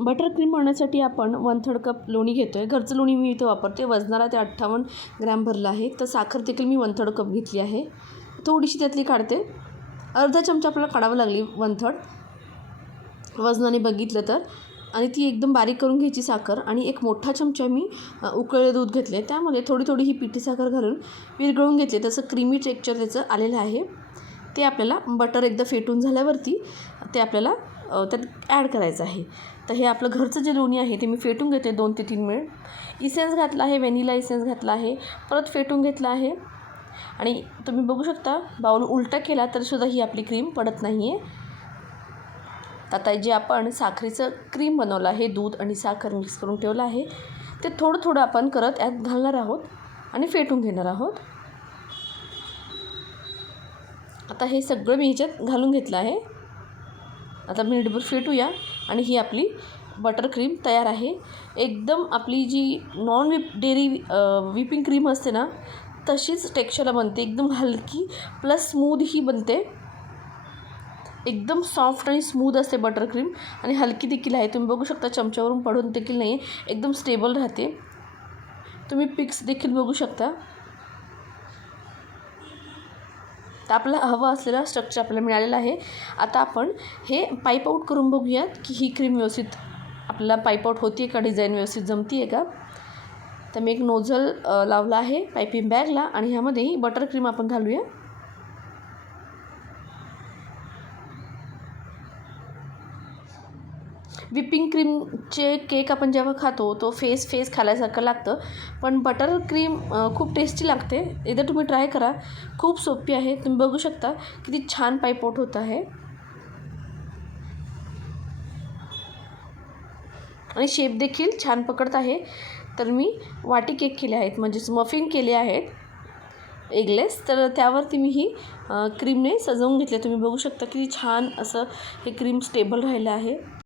Butter cream बनवण्यासाठी आपण 1/3 cup लोणी घेतो आहे. घरचं लोणी मी इथे वापरते. वजनाला ते 58 ग्रॅम भरलं आहे. तर साखर देखील मी 1/3 कप घेतली आहे. थोडीशी त्यातली काढते. अर्धा चमचा आपल्याला काढावं लागली 1/3 वजनाने बघितलं तर. आणि ती एकदम बारीक करून घ्यायची साखर. आणि एक मोठा चमचा मी उकळलेलं दूध घेतले. त्यामध्ये थोडी थोडी ही पिठी साखर घालून विरघळून घेतले. तसं क्रीमी टेक्स्चर त्याचं आलेलं आहे. ते आपल्याला बटर एकदा फेटून झाल्यावरती ते आपल्याला त्यात ॲड करायचं आहे. तर हे आपलं घरचं जे लोणी आहे ते मी फेटून घेते 2 ते 3 मिनिट. इसेन्स घातला आहे, व्हॅनिला इसेन्स घातला आहे, परत फेटून घेतला आहे. आणि तुम्ही बघू शकता बाउल उलटा केला तरीसुद्धा ही आपली क्रीम पडत नाही आहे. आता जे आपण साखरेचं क्रीम बनवलं आहे, दूध आणि साखर मिक्स करून ठेवलं आहे, ते थोडं थोडं आपण करत यात घालणार आहोत आणि फेटून घेणार आहोत. आता हे सगळं मी ह्याच्यात घालून घेतलं आहे. आता मिनिटभर फेटूया आणि ही आपली बटर क्रीम तयार आहे. एकदम आपली जी नॉन डेअरी व्हिपिंग क्रीम असते ना, तशीच टेक्स्चरला बनते. एकदम हलकी प्लस स्मूथ ही बनते. एकदम सॉफ्ट आणि स्मूथ असते बटर क्रीम आणि हलकी देखील आहे. तुम्ही बघू शकता चमच्यावरून पडून देखील नाही आहे. एकदम स्टेबल राहते. तुम्ही पिक्स देखील बघू शकता. तर आपला हवा असलेला स्ट्रक्चर आपल्याला मिळालेला आहे. आता आपण हे पाईप आऊट करून बघूयात की ही क्रीम व्यवस्थित आपल्याला पाईप आऊट होती आहे का, डिझाईन व्यवस्थित जमती आहे का. तर मी एक नोझल लावला आहे पायपिंग बॅगला आणि ह्यामध्ये ही बटर क्रीम आपण घालूया. व्हिपिंग क्रीमचे केक आपण जेव्हा खातो तो फेस खाल्यासारखं लागतं, पण बटर क्रीम खूप टेस्टी लागते. एकदा तुम्ही ट्राय करा. खूप सोपी आहे. तुम्ही बघू शकता किती छान पाईप आऊट होत आहे आणि शेप देखील छान पकडत आहे. तर मी वाटी केक केले आहेत, म्हणजेच मफिन केले आहेत एगलेस. तर त्यावरती मी ही क्रीमने सजवून घेतले. तुम्ही बघू शकता किती छान असं हे क्रीम स्टेबल राहिलं आहे.